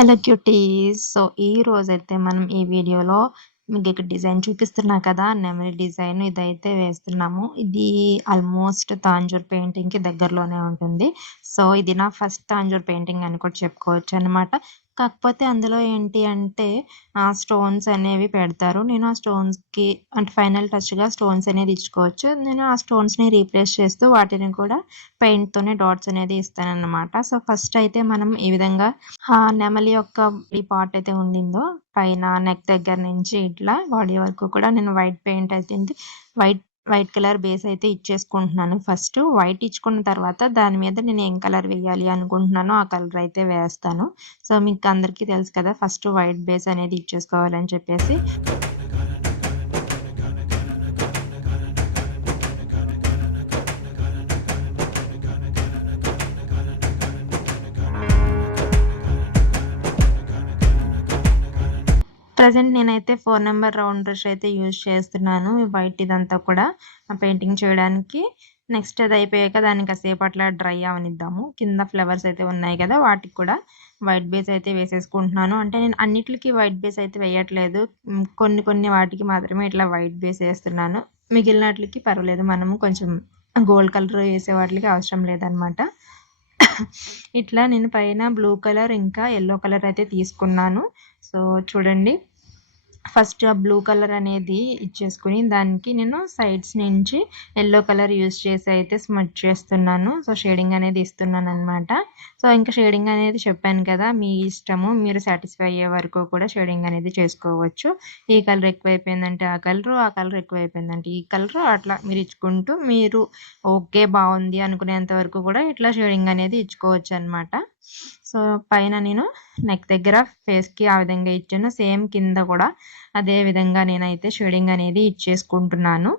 Hello cuties. So ఈ రోజైతే మనం ఈ వీడియోలో మీకు ఇక్కడ డిజైన్ చూపిస్తున్నా కదా, నెమలి డిజైన్ ఇదైతే వేస్తున్నాము. ఇది ఆల్మోస్ట్ తాంజూర్ పెయింటింగ్ కి దగ్గరలోనే ఉంటుంది. సో ఇది నా ఫస్ట్ తాంజూర్ పెయింటింగ్ అని కూడా చెప్పుకోవచ్చు అనమాట. కాకపోతే అందులో ఏంటి అంటే స్టోన్స్ అనేవి పెడతారు. నేను ఆ స్టోన్స్ కి అంటే ఫైనల్ టచ్ గా స్టోన్స్ అనేది ఇచ్చుకోవచ్చు. నేను ఆ స్టోన్స్ ని రీప్లేస్ చేస్తూ వాటిని కూడా పెయింట్ తోనే డాట్స్ అనేది ఇస్తాను అన్నమాట. సో ఫస్ట్ అయితే మనం ఈ విధంగా నెమలి యొక్క ఈ పార్ట్ అయితే ఉండిందో పైన నెక్ దగ్గర నుంచి ఇట్లా బాడీ వరకు కూడా నేను వైట్ పెయింట్ అయితే వైట్ వైట్ కలర్ బేస్ అయితే ఇచ్చేసుకుంటున్నాను. ఫస్ట్ వైట్ ఇచ్చుకున్న తర్వాత దాని మీద నేను ఏం కలర్ వేయాలి అనుకుంటున్నానో ఆ కలర్ అయితే వేస్తాను. సో మీకు అందరికీ తెలుసు కదా, ఫస్ట్ వైట్ బేస్ అనేది ఇచ్చేసుకోవాలని చెప్పేసి. ప్రజెంట్ నేనైతే 4 నెంబర్ రౌండ్ బ్రష్ అయితే యూజ్ చేస్తున్నాను. వైట్ ఇదంతా కూడా పెయింటింగ్ చేయడానికి. నెక్స్ట్ అది అయిపోయాక దాన్ని కాసేపు అట్లా డ్రై అవనిద్దాము. కింద ఫ్లవర్స్ అయితే ఉన్నాయి కదా, వాటికి కూడా వైట్ బేస్ అయితే వేసేసుకుంటున్నాను. అంటే నేను అన్నిటికి వైట్ బేస్ అయితే వేయట్లేదు. కొన్ని కొన్ని వాటికి మాత్రమే ఇట్లా వైట్ బేస్ వేస్తున్నాను. మిగిలినట్లకి పర్వాలేదు, మనము కొంచెం గోల్డ్ కలర్ వేసే వాటికి అవసరం లేదనమాట. ఇట్లా నేను పైన బ్లూ కలర్ ఇంకా ఎల్లో కలర్ అయితే తీసుకున్నాను. సో చూడండి, ఫస్ట్ ఆ బ్లూ కలర్ అనేది ఇచ్చేసుకుని దానికి నేను సైడ్స్ నుంచి ఎల్లో కలర్ యూజ్ చేసి అయితే స్మచ్ చేస్తున్నాను. సో షేడింగ్ అనేది ఇస్తున్నాను అనమాట. సో ఇంకా షేడింగ్ అనేది చెప్పాను కదా, మీ ఇష్టము, మీరు సాటిస్ఫై అయ్యే వరకు కూడా షేడింగ్ అనేది చేసుకోవచ్చు. ఈ కలర్ ఎక్కువైపోయిందంటే ఆ కలర్ ఎక్కువైపోయిందంటే ఈ కలర్, అట్లా మీరు ఇచ్చుకుంటూ మీరు ఓకే బాగుంది అనుకునేంత వరకు కూడా ఇట్లా షేడింగ్ అనేది ఇచ్చుకోవచ్చు అనమాట. సో పైన నేను నెక్ దగ్గర ఫేస్కి ఆ విధంగా ఇచ్చాను. సేమ్ కింద కూడా అదే విధంగా నేనైతే షేడింగ్ అనేది ఇచ్చేసుకుంటున్నాను.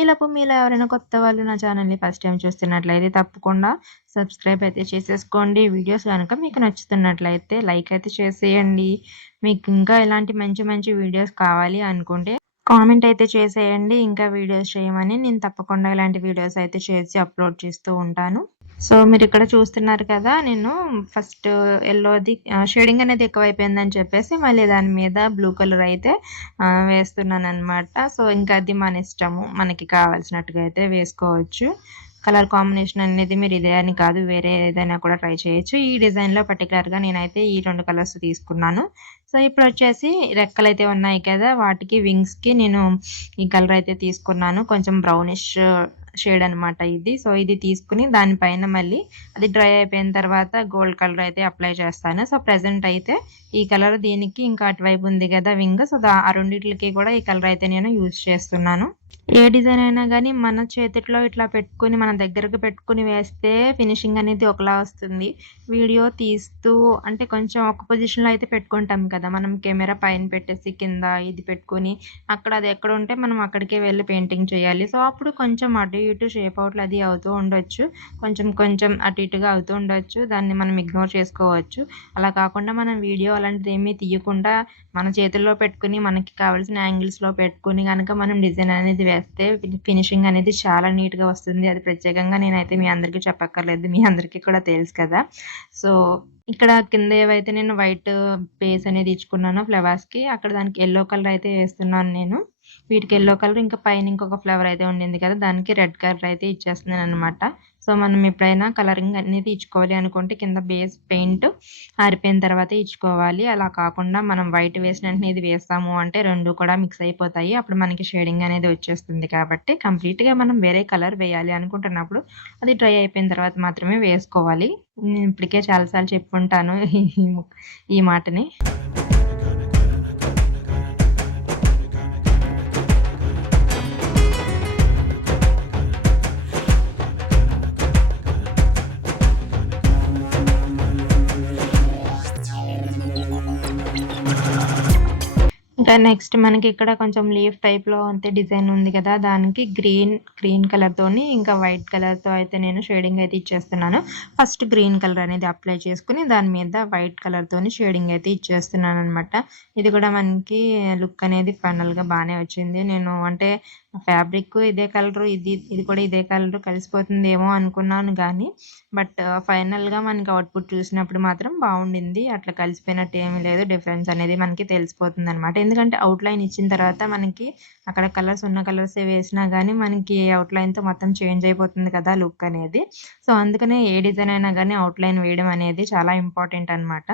ఈలోపు మీలో ఎవరైనా కొత్త వాళ్ళు నా ఛానల్ని ఫస్ట్ టైం చూస్తున్నట్లయితే తప్పకుండా సబ్స్క్రైబ్ అయితే చేసేసుకోండి. వీడియోస్ కనుక మీకు నచ్చుతున్నట్లయితే లైక్ అయితే చేసేయండి. మీకు ఇంకా ఇలాంటి మంచి మంచి వీడియోస్ కావాలి అనుకుంటే కామెంట్ అయితే చేసేయండి. ఇంకా వీడియోస్ చేయమని, నేను తప్పకుండా ఇలాంటి వీడియోస్ అయితే చేసి అప్లోడ్ చేస్తూ ఉంటాను. సో మీరు ఇక్కడ చూస్తున్నారు కదా, నేను ఫస్ట్ ఎల్లోది షేడింగ్ అనేది ఎక్కువైపోయిందని చెప్పేసి మళ్ళీ దాని మీద బ్లూ కలర్ అయితే వేస్తున్నాను అనమాట. సో ఇంకా అది మన ఇష్టము, మనకి కావాల్సినట్టుగా అయితే వేసుకోవచ్చు. కలర్ కాంబినేషన్ అనేది మీరు ఇదే అని కాదు, వేరే ఏదైనా కూడా ట్రై చేయొచ్చు. ఈ డిజైన్లో పర్టికులర్గా నేనైతే ఈ 2 కలర్స్ తీసుకున్నాను. సో ఇప్పుడు వచ్చేసి రెక్కలు అయితే ఉన్నాయి కదా, వాటికి వింగ్స్కి నేను ఈ కలర్ అయితే తీసుకున్నాను. కొంచెం బ్రౌనిష్ షేడ్ అనమాట ఇది. సో ఇది తీసుకుని దానిపైన మళ్ళీ అది డ్రై అయిపోయిన తర్వాత గోల్డ్ కలర్ అయితే అప్లై చేస్తాను. సో ప్రెసెంట్ అయితే ఈ కలర్ దీనికి ఇంకా అటువైపు ఉంది కదా వింగ్, సో ఆ రెండిట్లకి కూడా ఈ కలర్ అయితే నేను యూజ్ చేస్తున్నాను. ఏ డిజైన్ అయినా కానీ మన చేతిలో ఇట్లా పెట్టుకుని మన దగ్గరకు పెట్టుకుని వేస్తే ఫినిషింగ్ అనేది ఒకలా వస్తుంది. వీడియో తీస్తూ అంటే కొంచెం ఒక పొజిషన్లో అయితే పెట్టుకుంటాం కదా, మనం కెమెరా పైన పెట్టేసి కింద ఇది పెట్టుకుని అక్కడ అది ఎక్కడ ఉంటే మనం అక్కడికే వెళ్ళి పెయింటింగ్ చేయాలి. సో అప్పుడు కొంచెం అటు ఇటు షేప్ అవుట్లు అది అవుతూ ఉండొచ్చు, కొంచెం కొంచెం అటు ఇటుగా అవుతూ ఉండొచ్చు. దాన్ని మనం ఇగ్నోర్ చేసుకోవచ్చు. అలా కాకుండా మనం వీడియో అలాంటిది ఏమీ తీయకుండా మన చేతుల్లో పెట్టుకుని మనకి కావాల్సిన యాంగిల్స్లో పెట్టుకుని కనుక మనం డిజైన్ అనేది వేస్తే ఫినిషింగ్ అనేది చాలా నీట్గా వస్తుంది. అది ప్రత్యేకంగా నేనైతే మీ అందరికీ చెప్పక్కర్లేదు, మీ అందరికీ కూడా తెలుసు కదా. సో ఇక్కడ కింద ఏవైతే నేను వైట్ బేస్ అనేది ఇచ్చుకున్నానో ఫ్లవర్స్కి, అక్కడ దానికి ఎల్లో కలర్ అయితే వేస్తున్నాను నేను. వీటికి ఎల్లో కలర్, ఇంకా పైన ఇంకొక ఫ్లవర్ అయితే ఉండింది కదా, దానికి రెడ్ కలర్ అయితే ఇచ్చేస్తున్నాను అనమాట. సో మనం ఎప్పుడైనా కలరింగ్ అనేది ఇచ్చుకోవాలి అనుకుంటే కింద బేస్ పెయింట్ ఆరిపోయిన తర్వాత ఇచ్చుకోవాలి. అలా కాకుండా మనం వైట్ వేసిన వెంటనే ఇది వేస్తాము అంటే రెండు కూడా మిక్స్ అయిపోతాయి, అప్పుడు మనకి షేడింగ్ అనేది వచ్చేస్తుంది. కాబట్టి కంప్లీట్గా మనం వేరే కలర్ వేయాలి అనుకుంటున్నప్పుడు అది డ్రై అయిపోయిన తర్వాత మాత్రమే వేసుకోవాలి. నేను ఇప్పటికే చాలాసార్లు చెప్పుకుంటాను ఈ మాటని. ఇంకా నెక్స్ట్ మనకి ఇక్కడ కొంచెం లీఫ్ టైప్లో అంతే డిజైన్ ఉంది కదా, దానికి గ్రీన్ కలర్తోని ఇంకా వైట్ కలర్తో అయితే నేను షేడింగ్ అయితే ఇచ్చేస్తున్నాను. ఫస్ట్ గ్రీన్ కలర్ అనేది అప్లై చేసుకుని దాని మీద వైట్ కలర్తోని షేడింగ్ అయితే ఇచ్చేస్తున్నాను అనమాట. ఇది కూడా మనకి లుక్ అనేది ఫైనల్గా బాగానే వచ్చింది. నేను అంటే ఫ్యాబ్రిక్ ఇదే కలరు, ఇది కూడా ఇదే కలరు కలిసిపోతుందేమో అనుకున్నాను కానీ బట్ ఫైనల్గా మనకి అవుట్పుట్ చూసినప్పుడు మాత్రం బాగుండింది. అట్లా కలిసిపోయినట్టు ఏమీ లేదు. డిఫరెన్స్ అనేది మనకి తెలిసిపోతుంది అనమాట. ఎందుకంటే అవుట్లైన్ ఇచ్చిన తర్వాత మనకి అక్కడ కలర్స్ ఉన్న కలర్సే వేసినా కానీ మనకి అవుట్లైన్తో మొత్తం చేంజ్ అయిపోతుంది కదా లుక్ అనేది. సో అందుకనే ఏ డిజైన్ అయినా కానీ అవుట్లైన్ వేయడం అనేది చాలా ఇంపార్టెంట్ అనమాట.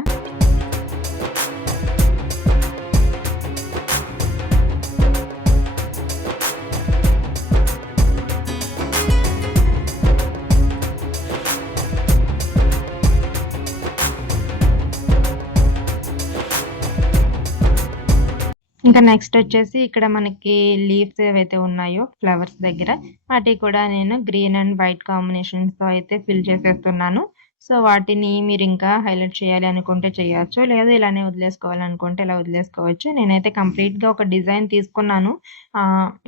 ఇంకా నెక్స్ట్ వచ్చేసి ఇక్కడ మనకి లీవ్స్ ఏవైతే ఉన్నాయో ఫ్లవర్స్ దగ్గర వాటికి కూడా నేను గ్రీన్ అండ్ వైట్ కాంబినేషన్స్తో అయితే ఫిల్ చేసేస్తున్నాను. సో వాటిని మీరు ఇంకా హైలైట్ చేయాలి అనుకుంటే చేయొచ్చు, లేదా ఇలానే వదిలేసుకోవాలనుకుంటే ఇలా వదిలేసుకోవచ్చు. నేనైతే కంప్లీట్గా ఒక డిజైన్ తీసుకున్నాను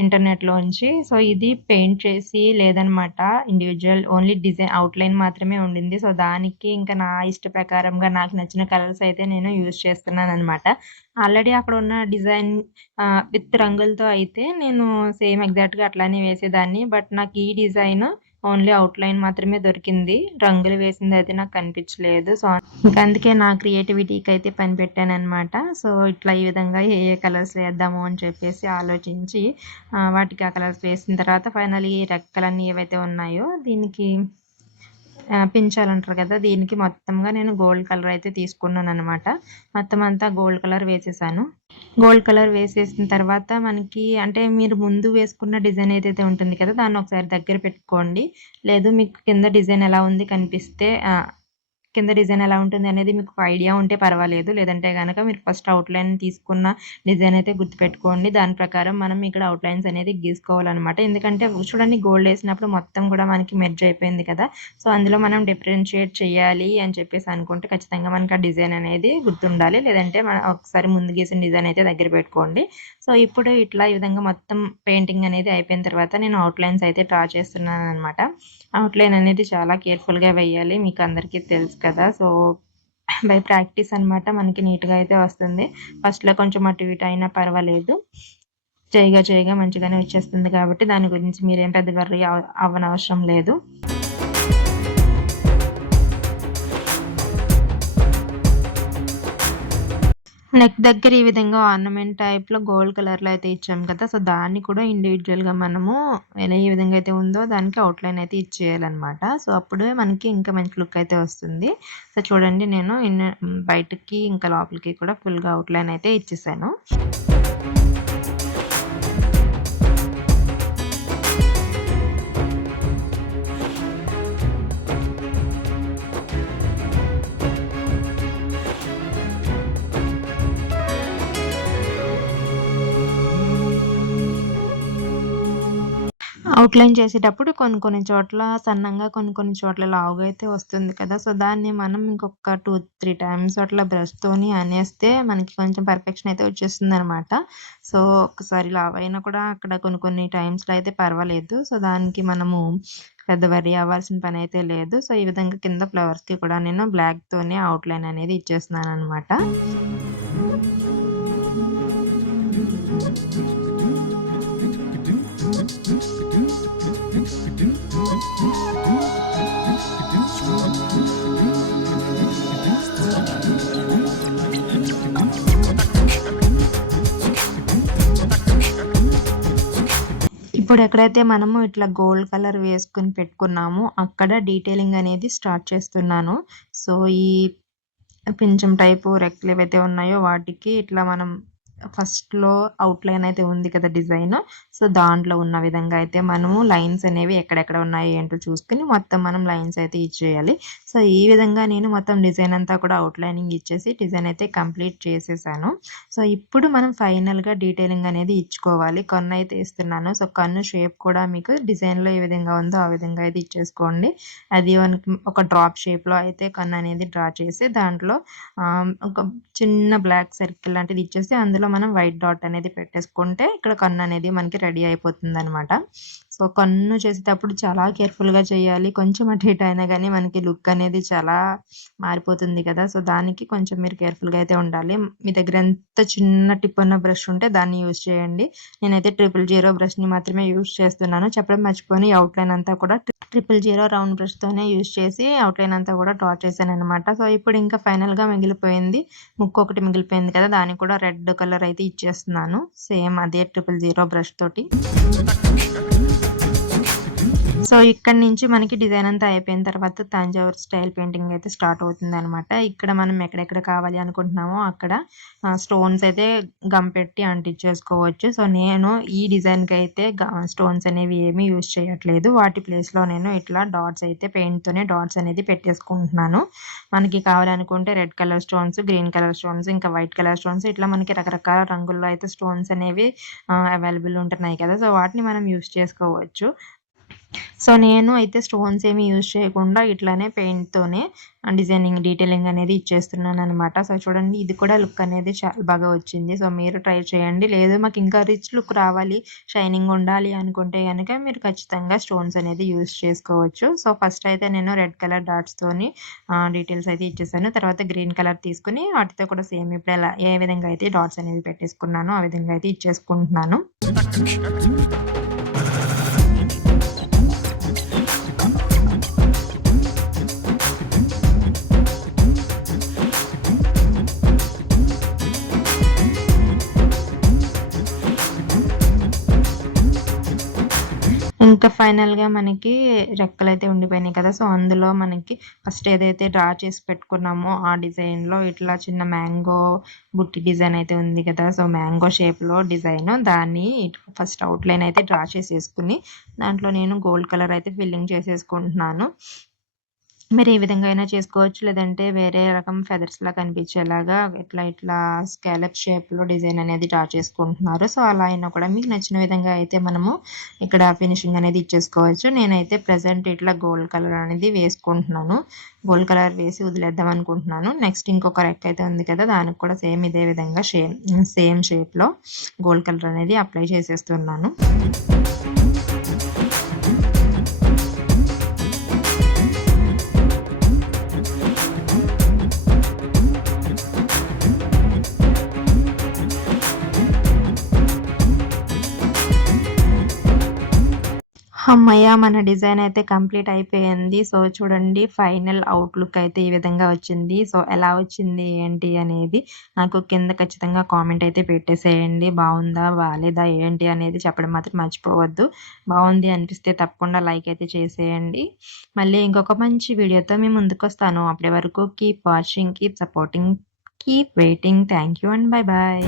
ఇంటర్నెట్లోంచి. సో ఇది పెయింట్ చేసి లేదనమాట, ఇండివిజువల్ ఓన్లీ డిజైన్ అవుట్లైన్ మాత్రమే ఉండింది. సో దానికి ఇంకా నా ఇష్ట ప్రకారంగా నాకు నచ్చిన కలర్స్ అయితే నేను యూజ్ చేస్తున్నాను అనమాట. ఆల్రెడీ అక్కడ ఉన్న డిజైన్ విత్ రంగులతో అయితే నేను సేమ్ ఎగ్జాక్ట్గా అట్లానే వేసేదాన్ని. బట్ నాకు ఈ డిజైన్ ఓన్లీ అవుట్లైన్ మాత్రమే దొరికింది, రంగులు వేసింది అయితే నాకు కనిపించలేదు. సో ఇంకా అందుకే నా క్రియేటివిటీకి అయితే పని పెట్టాను అనమాట. సో ఇట్లా ఈ విధంగా ఏ ఏ కలర్స్ వేద్దాము అని చెప్పేసి ఆలోచించి వాటికి ఆ కలర్స్ వేసిన తర్వాత ఫైనల్ ఈ రెక్కలన్నీ ఏవైతే ఉన్నాయో దీనికి పించాలంటారు కదా, దీనికి మొత్తంగా నేను గోల్డ్ కలర్ అయితే తీసుకున్నాను అనమాట. మొత్తం అంతా గోల్డ్ కలర్ వేసేసాను. గోల్డ్ కలర్ వేసేసిన తర్వాత మనకి అంటే మీరు ముందు వేసుకున్న డిజైన్ ఏదైతే ఉంటుంది కదా దాన్ని ఒకసారి దగ్గర పెట్టుకోండి. లేదు మీకు కింద డిజైన్ ఎలా ఉంది కనిపిస్తే కింద డిజైన్ ఎలా ఉంటుంది అనేది మీకు ఐడియా ఉంటే పర్వాలేదు. లేదంటే కనుక మీరు ఫస్ట్ అవుట్లైన్ తీసుకున్న డిజైన్ అయితే గుర్తుపెట్టుకోండి. దాని ప్రకారం మనం ఇక్కడ అవుట్లైన్స్ అనేది గీసుకోవాలన్నమాట. ఎందుకంటే చూడండి గోల్డ్ వేసినప్పుడు మొత్తం కూడా మనకి మెర్జ్ అయిపోయింది కదా. సో అందులో మనం డిఫరెన్షియేట్ చేయాలి అని చెప్పేసి అనుకుంటే ఖచ్చితంగా మనకి ఆ డిజైన్ అనేది గుర్తుండాలి. లేదంటే మనం ఒకసారి ముందు గీసిన డిజైన్ అయితే దగ్గర పెట్టుకోండి. సో ఇప్పుడు ఇట్లా ఈ విధంగా మొత్తం పెయింటింగ్ అనేది అయిపోయిన తర్వాత నేను అవుట్లైన్స్ అయితే డ్రా చేస్తున్నాను అనమాట. అవుట్లైన్ అనేది చాలా కేర్ఫుల్గా వేయాలి, మీకు అందరికీ తెలుసు కదా. సో బై ప్రాక్టీస్ అనమాట మనకి నీట్గా అయితే వస్తుంది. ఫస్ట్లో కొంచెం అటు ఇటు అయినా పర్వాలేదు, చేయగా మంచిగానే వచ్చేస్తుంది. కాబట్టి దాని గురించి మీరేం పెద్ద వర్రీ అవ్వనవసరం లేదు. నెక్ దగ్గర ఈ విధంగా ఆర్నమెంట్ టైప్లో గోల్డ్ కలర్లో అయితే ఇచ్చాం కదా. సో దాన్ని కూడా ఇండివిజువల్గా మనము ఏ విధంగా అయితే ఉందో దానికి అవుట్లైన్ అయితే ఇచ్చేయాలన్నమాట. సో అప్పుడే మనకి ఇంకా మంచి లుక్ అయితే వస్తుంది. సో చూడండి నేను బయటకి ఇంకా లోపలికి కూడా ఫుల్గా అవుట్లైన్ అయితే ఇచ్చేసాను. అవుట్లైన్ చేసేటప్పుడు కొన్ని చోట్ల సన్నంగా కొన్ని చోట్ల లావుగా అయితే వస్తుంది కదా. సో దాన్ని మనం ఇంకొక 2-3 టైమ్స్ అట్లా బ్రష్తోని అనేస్తే మనకి కొంచెం పర్ఫెక్షన్ అయితే వచ్చేస్తుంది అనమాట. సో ఒకసారి లావ్ అయినా కూడా అక్కడ కొన్ని టైమ్స్లో అయితే పర్వాలేదు. సో దానికి మనము పెద్ద వర్రీ అవ్వాల్సిన పని అయితే లేదు. సో ఈ విధంగా కింద ఫ్లవర్స్కి కూడా నేను బ్లాక్తోనే అవుట్లైన్ అనేది ఇచ్చేస్తున్నాను అనమాట. ఇప్పుడు ఎక్కడైతే మనము ఇట్లా గోల్డ్ కలర్ వేసుకుని పెట్టుకున్నామో అక్కడ డీటెయిలింగ్ అనేది స్టార్ట్ చేస్తున్నాను. సో ఈ పింఛం టైపు రెక్కలు ఏవైతే ఉన్నాయో వాటికి ఇట్లా మనం ఫస్ట్లో అవుట్లైన్ అయితే ఉంది కదా డిజైన్. సో దాంట్లో ఉన్న విధంగా అయితే మనము లైన్స్ అనేవి ఎక్కడెక్కడ ఉన్నాయి ఏంటో చూసుకుని మొత్తం మనం లైన్స్ అయితే ఇచ్చేయాలి. సో ఈ విధంగా నేను మొత్తం డిజైన్ అంతా కూడా అవుట్లైనింగ్ ఇచ్చేసి డిజైన్ అయితే కంప్లీట్ చేసేసాను. సో ఇప్పుడు మనం ఫైనల్గా డీటెయిలింగ్ అనేది ఇచ్చుకోవాలి. కన్ను అయితే ఇస్తున్నాను. సో కన్ను షేప్ కూడా మీకు డిజైన్లో ఏ విధంగా ఉందో ఆ విధంగా అయితే ఇచ్చేసుకోండి. అది ఒక డ్రాప్ షేప్లో అయితే కన్ను అనేది డ్రా చేసి దాంట్లో ఒక చిన్న బ్లాక్ సర్కిల్ లాంటిది ఇచ్చేసి అందులో మనం వైట్ డాట్ అనేది పెట్టేసుకుంటే ఇక్కడ కన్ను అనేది మనకి రెడీ అయిపోతుంది అనమాట. సో కన్ను చేసేటప్పుడు చాలా కేర్ఫుల్గా చేయాలి. కొంచెం అటు ఇటు అయినా కానీ మనకి లుక్ అనేది చాలా మారిపోతుంది కదా! సో దానికి కొంచెం మీరు కేర్ఫుల్గా అయితే ఉండాలి. మీ దగ్గర ఎంత చిన్న టిప్ ఉన్న బ్రష్ ఉంటే దాన్ని యూజ్ చేయండి. నేనైతే 000 బ్రష్ని మాత్రమే యూజ్ చేస్తున్నాను. చెప్పడం మర్చిపోయి అవుట్లైన్ అంతా కూడా 000 రౌండ్ బ్రష్తోనే యూజ్ చేసి అవుట్లైన్ అంతా కూడా డ్రా చేశాను అనమాట. సో ఇప్పుడు ఇంకా ఫైనల్గా మిగిలిపోయింది ముక్కు ఒకటి మిగిలిపోయింది కదా! దానికి కూడా రెడ్ కలర్ అయితే ఇచ్చేస్తున్నాను. సేమ్ అదే 000 బ్రష్ తోటి. సో ఇక్కడి నుంచి మనకి డిజైన్ అంతా అయిపోయిన తర్వాత తంజావూర్ స్టైల్ పెయింటింగ్ అయితే స్టార్ట్ అవుతుందనమాట. ఇక్కడ మనం ఎక్కడెక్కడ కావాలి అనుకుంటున్నామో అక్కడ స్టోన్స్ అయితే గమ్ పెట్టి అంటించేసుకోవచ్చు. సో నేను ఈ డిజైన్కి అయితే స్టోన్స్ అనేవి ఏమీ యూజ్ చేయట్లేదు. వాటి ప్లేస్లో నేను ఇట్లా డాట్స్ అయితే పెయింట్తోనే డాట్స్ అనేది పెట్టేసుకుంటున్నాను. మనకి కావాలనుకుంటే red colour stones, green colour stones, ఇంకా వైట్ కలర్ స్టోన్స్, ఇట్లా మనకి రకరకాల రంగుల్లో అయితే స్టోన్స్ అనేవి అవైలబుల్ ఉంటున్నాయి కదా! సో వాటిని మనం యూజ్ చేసుకోవచ్చు. సో నేను అయితే స్టోన్స్ ఏమి యూజ్ చేయకుండా ఇట్లానే పెయింట్తోనే డిజైనింగ్ డీటెయిలింగ్ అనేది ఇచ్చేస్తున్నాను అనమాట. సో చూడండి ఇది కూడా లుక్ అనేది చాలా బాగా వచ్చింది. సో మీరు ట్రై చేయండి. లేదు మాకు ఇంకా రిచ్ లుక్ రావాలి, షైనింగ్ ఉండాలి అనుకుంటే కనుక మీరు ఖచ్చితంగా స్టోన్స్ అనేది యూజ్ చేసుకోవచ్చు. సో ఫస్ట్ అయితే నేను రెడ్ కలర్ డాట్స్తోని డీటెయిల్స్ అయితే ఇచ్చేసాను. తర్వాత గ్రీన్ కలర్ తీసుకుని వాటితో కూడా సేమ్ ఇప్పుడు ఎలా ఏ విధంగా అయితే డాట్స్ అనేవి పెట్టేసుకున్నానో ఆ విధంగా అయితే ఇచ్చేసుకుంటున్నాను. ఇంకా ఫైనల్‌గా మనకి రెక్కలైతే ఉండిపోయినాయి కదా! సో అందులో మనకి ఫస్ట్ ఏదైతే డ్రా చేసి పెట్టుకున్నామో ఆ డిజైన్‌లో ఇట్లా చిన్న మ్యాంగో బుట్టి డిజైన్ అయితే ఉంది కదా! సో మ్యాంగో షేప్‌లో డిజైన్ దాన్ని ఫస్ట్ అవుట్‌లైన్ అయితే డ్రా చేసేసుకుని దాంట్లో నేను గోల్డ్ కలర్ అయితే ఫిల్లింగ్ చేసేసుకుంటున్నాను. మీరు ఏ విధంగా అయినా చేసుకోవచ్చు. లేదంటే వేరే రకం ఫెదర్స్‌లా కనిపించేలాగా ఇట్లా స్కాలప్ షేప్‌లో డిజైన్ అనేది డ్రా చేసుకుంటున్నారు. సో అలా అయినా కూడా మీకు నచ్చిన విధంగా అయితే మనము ఇక్కడ ఫినిషింగ్ అనేది ఇచ్చేసుకోవచ్చు. నేనైతే ప్రెజెంట్ ఇట్లా గోల్డ్ కలర్ అనేది వేసుకుంటున్నాను. గోల్డ్ కలర్ వేసి వదిలేద్దాం అనుకుంటున్నాను. నెక్స్ట్ ఇంకొక రెక్క అయితే ఉంది కదా! దానికి కూడా సేమ్ ఇదే విధంగా సేమ్ షేప్‌లో గోల్డ్ కలర్ అనేది అప్లై చేసేస్తున్నాను. హమ్మయ్య! మన డిజైన్ అయితే కంప్లీట్ అయిపోయింది. సో చూడండి ఫైనల్ అవుట్‌లుక్ అయితే ఈ విధంగా వచ్చింది. సో ఎలా వచ్చింది ఏంటి అనేది నాకు కింద ఖచ్చితంగా కామెంట్ అయితే పెట్టేసేయండి. బావుందా? బాలేదా? ఏంటి అనేది చెప్పడం మాత్రం మర్చిపోవద్దు. బావుంది అనిపిస్తే తప్పకుండా లైక్ అయితే చేసేయండి. మళ్ళీ ఇంకొక మంచి వీడియోతో మీ ముందుకొస్తాను. అప్పటి వరకు keep watching, keep supporting, keep waiting. Thank you and by by.